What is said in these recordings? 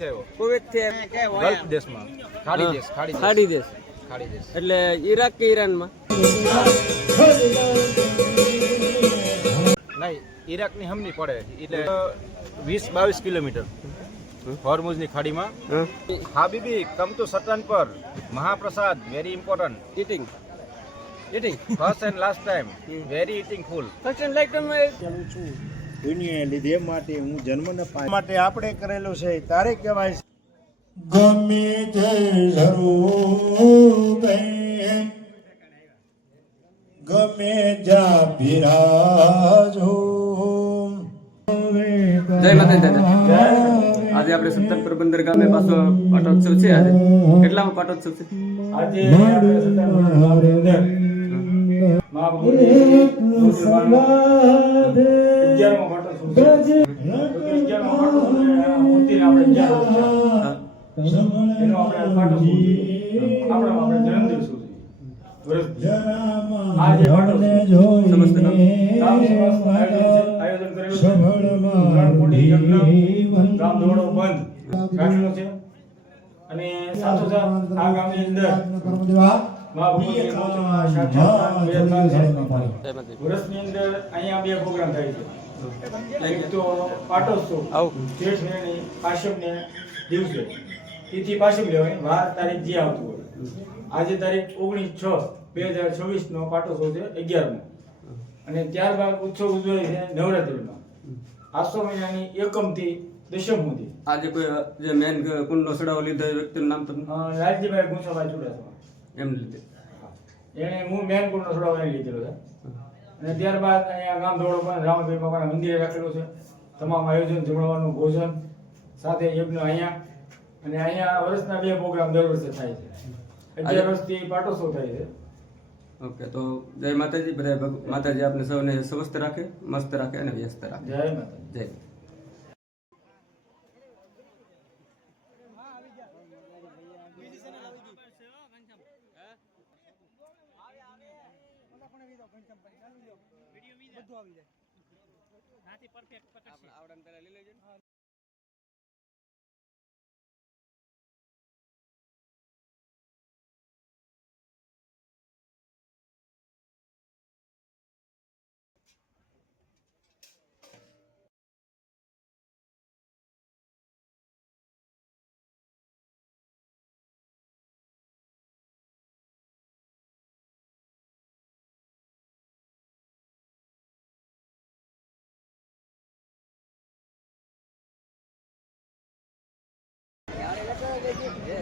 થી આવ્યો. કુવૈત થી ગલ્ફ દેશમાં, ખાડી દેશ. ખાડી દેશ એટલે ઈરાક કે ઈરાનમાં? નહીં, ઈરાકની હમની પડે એટલે 20-22 કિલોમીટર હોર્મુઝની ખાડીમાં. હાબીબી કમ ટુ સટન પર mahaprasad very important. Eating first and last time very eating full. First and like time ચાલુ છું દુનિયાએ લીધે માટે હું જન્મ ન પાય માટે આપણે કરેલું છે તારે કહેવાય છે. ગમે તે જરૂર ગમે જા બિરાજો. જય માતા દાદા. આજે આપણે સત્તરપુર બંદર ગામે પાછો પાટોત્સવ છે. આજે કેટલામાં પાટોત્સવ છે? આજે આપણે સત્તરપુર ગામની અંદર મા ભગવતી મૂર્તિનો 11મો પાટોત્સવ છે. 11મો પાટોત્સવ મૂર્તિને આપણે 11 એનો આપણે પાટોત્સવ આપણે જન્મદિવસ છે. આજે સમસ્ત ગામ સેવા આયોજન કરેલું છે. રણકુટી યજ્ઞ ગામ દોડો બંધ રાખેલો છે અને સાથોસાથ આ ગામની અંદર મા ભગવતી મૂર્તિમાં સાક્ષાત્કાર વિરાજમાન છે. વર્ષની અંદર અહીંયા 2 પ્રોગ્રામ થાય છે. એક તો પાટોત્સવ જેઠ મહિનાની પાશમને દિવસે તિથિ પાશમ લેવાની વાર તારીખ જે આવતું હોય. આજે તારીખ 19/6/2026 નો પાટોત્સવ છે 11મો. અને ત્યારબાદ ઉત્સવ ઉજવાય છે નવરાત્રિમાં આસો મહિનાની 1મ થી 10મ સુધી. આજે કોઈ જે મેન કુંડનો સડાવો લીધો વ્યક્તિનું નામ તમને? લાલજીભાઈ ગુંસાભાઈ ચુડાસમા એમ લીધે એને હું મેન કુંડનો સડાવો લીધેલો છે. અને ત્યારબાદ અહીંયા ગામ ધોળો પણ રામભાઈ બાપાના મંદિરે રાખેલું છે. તમામ આયોજન જમણવાનું ભોજન સાથે યજ્ઞ અહીંયા અને અહીંયા વર્ષના 2 પ્રોગ્રામ દર વર્ષે થાય છે. 11 વર્ષથી પાટોત્સવ થાય છે. ઓકે, તો જય માતાજી. બધા માતાજી આપને સૌને સ્વસ્થ રાખે, મસ્ત રાખે અને વ્યસ્ત રાખે. જય માતા. જય.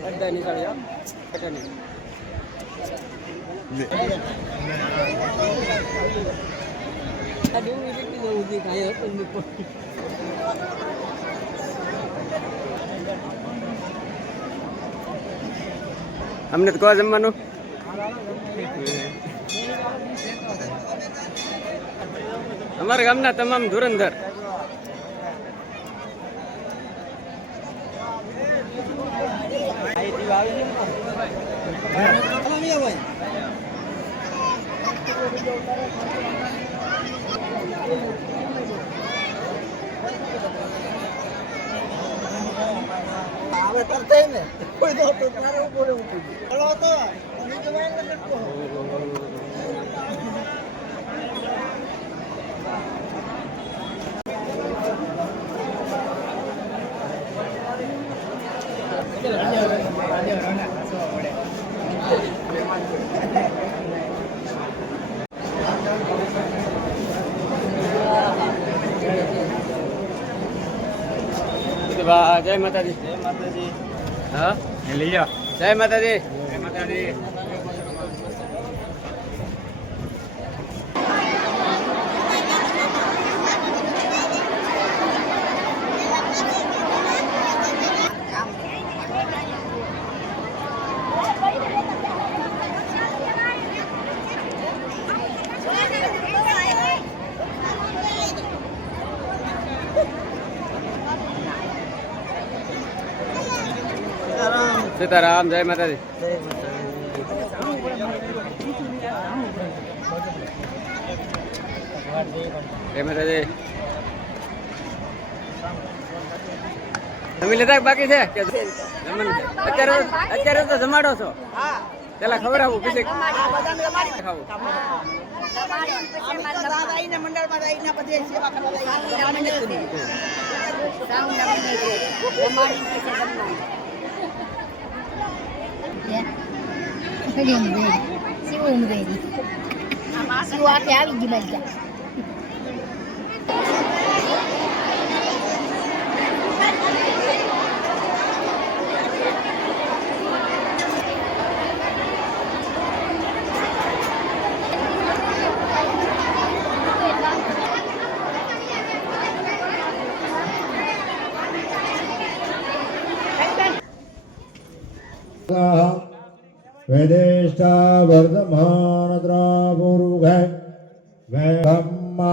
બધા નીકળ્યા અમને તો કહો જમવાનું. અમારા ગામના તમામ ધુરંધર જય માતાજી. જય માતાજી. હા લઈ જા. જય માતાજી. જય માતાજી. સીતારામ. જય માતાજી. જય માતાજી. જમી લીધા કે બાકી છે કે અત્યારે તો જમાડો છો પેલા ખબર આવું પછી ખાવું આવી ગઈ બધી वेदेष्टा वर्धमानद्रापूर्वघ वैब्रह्मा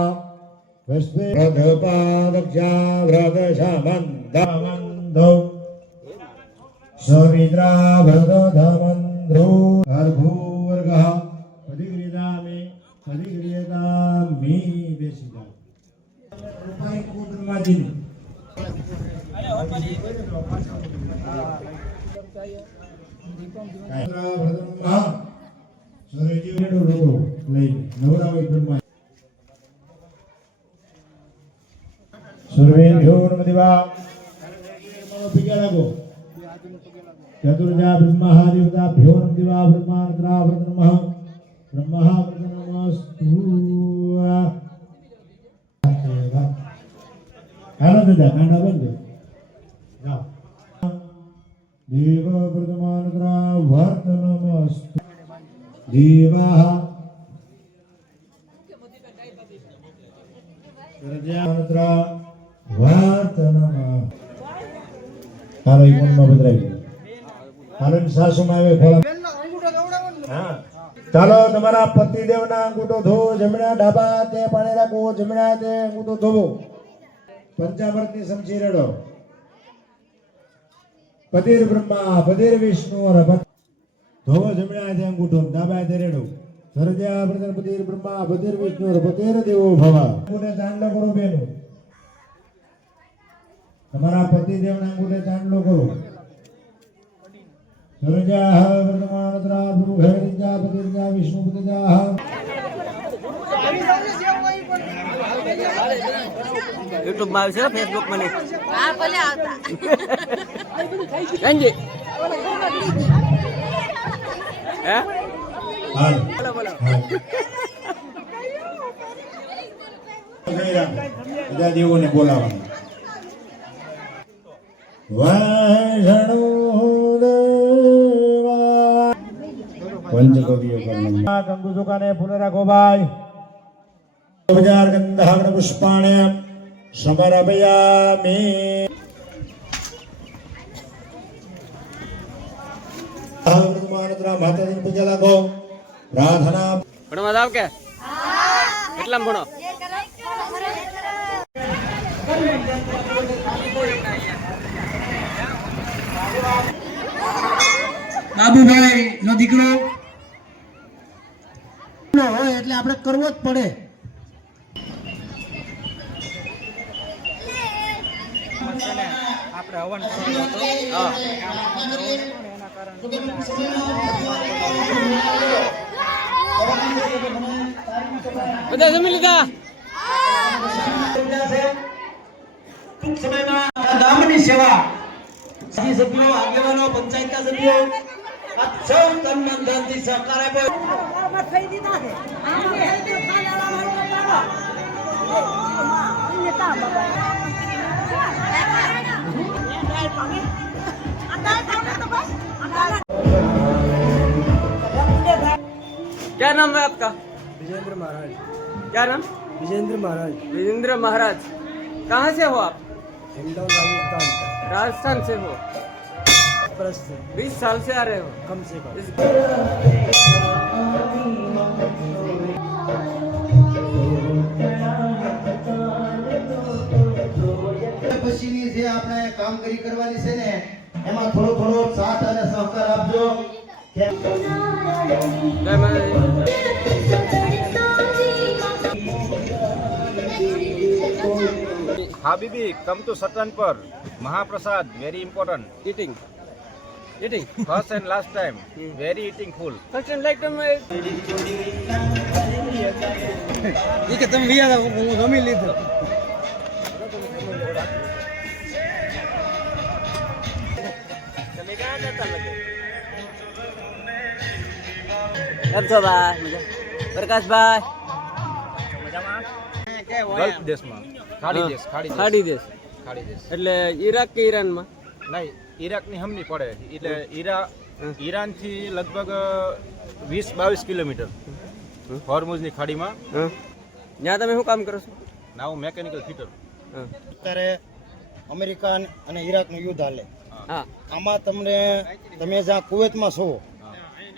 विस्फेरधपादक्षा व्रतशमन्दमन्दो सविद्रा व्रतधमन्द्रो अर्भूवर्गः अधिक्रियतामि अधिक्रियतामि बेसिदा રૂપાઈ કુટુંબમાંથી ચતુર્જા બ્રહ્મા દેવતાભ્યો નમઃ બ્રહ્માનંદરા નમઃ બ્રહ્મા નમસ્તુ હાલો દાદા કાંડા બંધ જાઓ દેવ પ્રથમાનંદરા વર્તનમસ્તુ દેવાહ પ્રજાનંદરા વર્તનમ હાલો ઈ મનમાં બદલાઈ હાલો સાસુમાં આવે ખોલા હા ચાલો તમારા પતિદેવના અંગૂઠો ધો જમણા ડાબા તે પાણી રાખો જમણા તે અંગૂઠો ધોવો પંચામૃતની સમજી રેડો પતિર બ્રહ્મા પતિર વિષ્ણુ ધોવો જમણા તે અંગૂઠો ડાબા તે રેડો સરજ્યા પ્રતિર પતિર બ્રહ્મા પતિર વિષ્ણુ પતિર દેવો ભવા અંગૂઠે ચાંદલો કરો બેનો તમારા પતિદેવના અંગૂઠે ચાંદલો કરો સરજ્યા વર્તમાનત્રા ગુરુ હરિજા પતિર્જા વિષ્ણુ પતિજા યુટ્યુબ માં આવશે ફેસબુક માં નહીં હા ભલે આવતા કંજી હે હાલ બોલો બોલો બધા દેવોને બોલાવવાનું વાષણો પંચકવિયો કર્ણ કંકુ સુકાને ફૂલ રાખો ભાઈ બજાર ગંધાગ્ન પુષ્પાણે સમર્પયામિ માતાજીને પૂજા લાગો પ્રાર્થના ભણવા જાવ કે કેટલામ ભણો બાબુભાઈ નો દીકરો હોય એટલે આપણે કરવો જ પડે આપણે હવન બધા જમી લીધા ટૂંક સમયમાં ગામની સેવા સભ્યો આગેવાનો પંચાયતના સભ્યો આ સૌ તન મન ધનથી સહકાર આપ્યો क्या नाम है आपका विजेंद्र महाराज क्या नाम विजेंद्र महाराज विजेंद्र महाराज कहाँ से हो आप हिंडौन राजस्थान राजस्थान से हो परस से 20 साल से आ रहे हो कम से कम પછીની જે આપણે કામગીરી કરવાની છે ને એમાં થોડો થોડો સાથ અને સહકાર આપજો जय माता हाँ बीबी कम तो सटन पर Mahaprasad, very important. eating. First and last time, very eating full. First time like તમે એ કે તમે વિયા હું જમી લીધું. કેમ છો ભાઈ? પ્રકાશભાઈ ગલ્ફ દેશમાં ખાડી દેશ ખાડી દેશ ખાડી દેશ એટલે ઈરાક કે ઈરાનમાં? નહીં, ઈરાકની હમની પડે એટલે ઈરાનથી લગભગ 20-22 કિલોમીટર હોર્મુઝની ખાડીમાં. ત્યાં તમે શું કામ કરો છો? ના, હું મેકેનિકલ ફિટર. અત્યારે અમેરિકા અને ઈરાકનું યુદ્ધ હાલે. હા આમાં તમે જ્યાં કુવેતમાં છો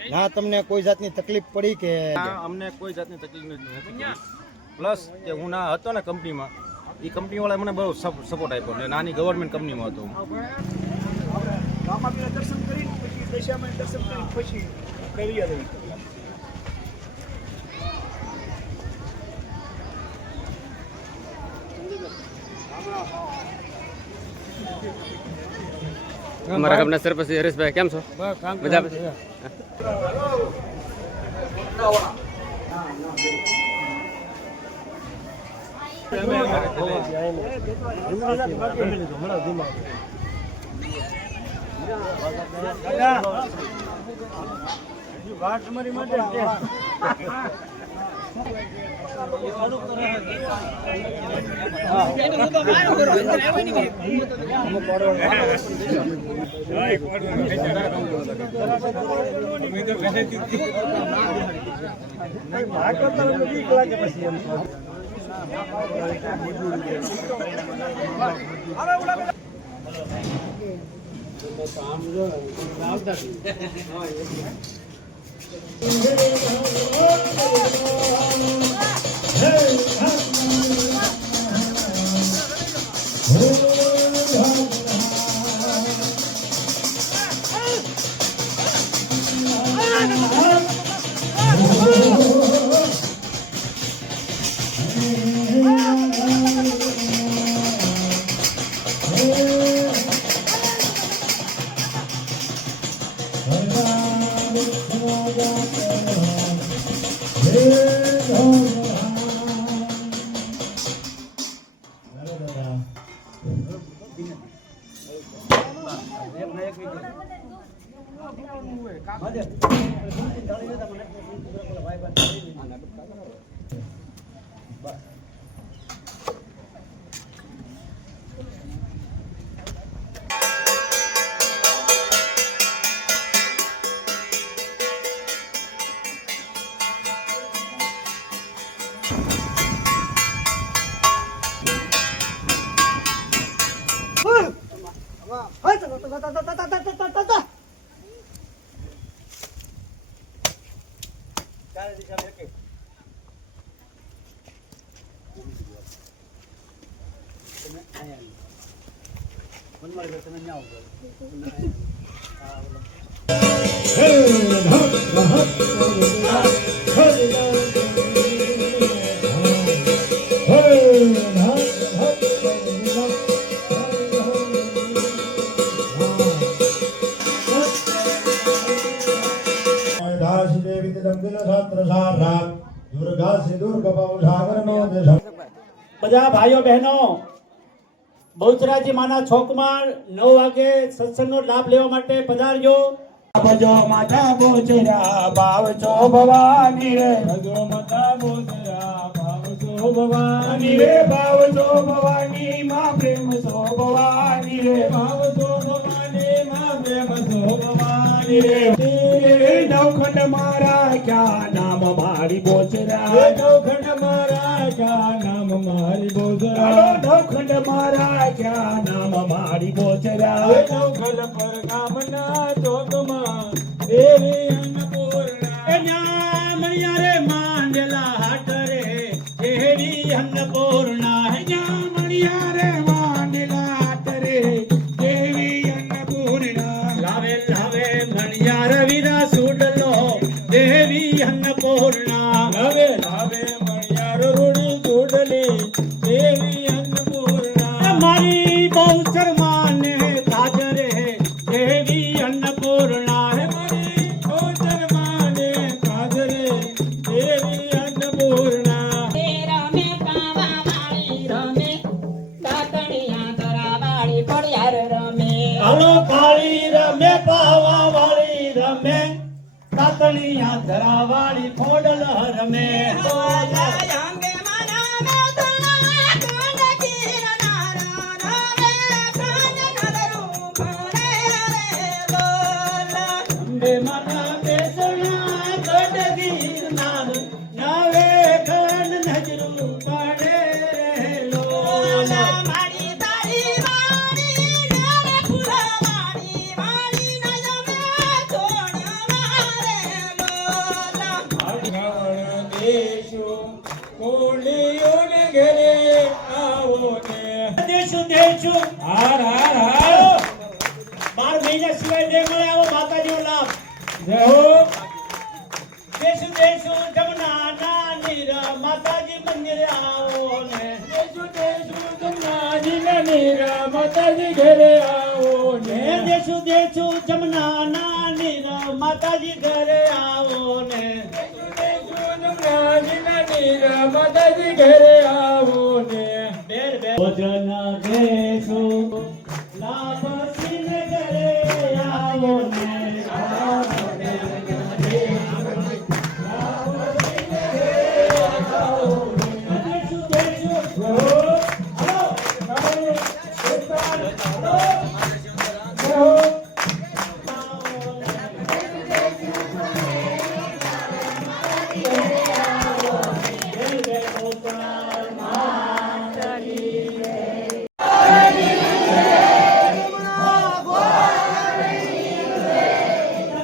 ત્યાં તમને કોઈ જાતની તકલીફ પડી કે? અમને કોઈ જાતની તકલીફ નથી. પ્લસ કે હું ના હતો ને કંપનીમાં, એ કંપનીવાળાએ મને બહુ સપોર્ટ આપ્યો ને નાની ગવર્મેન્ટ કંપનીમાં હતો. દર્શન કરી પછી દશામાં દર્શન કરી પછી કરી રહી. અમારા ગામના સરપંચ હરેશભાઈ કેમ છો? મજા આવે છે? વાત તમારી માટે બધા ભાઈઓ બહેનો બહુચરાજી માના ચોકમાં 9 વાગે સત્સંગનો લાભ લેવા માટે પધારજો. ભજો માતા બોચરા ભાવજો ભવાની રે, ભજો માતા બોચરા ભાવજો ભવાની રે, ભાવજો ભવાની માં પ્રેમ સો ભવાની રે, ભાવજો ભવાની માં પ્રેમ સો ભવાની રે. નવખંડ મારા ક્યાં નામ મારી બોચરા, નવખંડ મારા ક્યાં નામ મારી બોચરા, નવખંડ મારા ક્યાં નામ મારી બોચરા, નવખંડ પર ગામના ચોકમાં દેવી અન્નપૂર્ણા, ન્યા રે માંડલા હાટ રે દેવી અન્નપૂર્ણા, ન્યા રે માંડલા હાટ રે દેવી અન્નપૂર્ણા, લાવે લાવે મણિયાર વિરા સુડલો દેવી અન્નપૂર્ણા, લાવે લાવે મણિયાર રૂડી સુડલી દેવી અન્નપૂર્ણા, મારી બહુચર માં ધરાવાળી ખોડલ રમે અંબે માના બેસણા ગઢગીર નાદ નવે ખંડ નજરું પડે રે લોલા ગાવણ દેશો કોળીઓને ઘરે આવો ને દેશું દેશું હાર હાર હાર 12 મહિના સિવાય નહીં મળે આવો માતાજીનો લાભ જય હો દેશું દેશું જમના ના નીર માતાજી મંદિરે આવો ને દેશો દેશો જમનાજીના નીરા માતાજી ઘરે આવો ને દેશું દેશું જમના ના નીર માતાજી ઘરે આવો ને દેશો જમનાજીના નીરા માતાજી ઘરે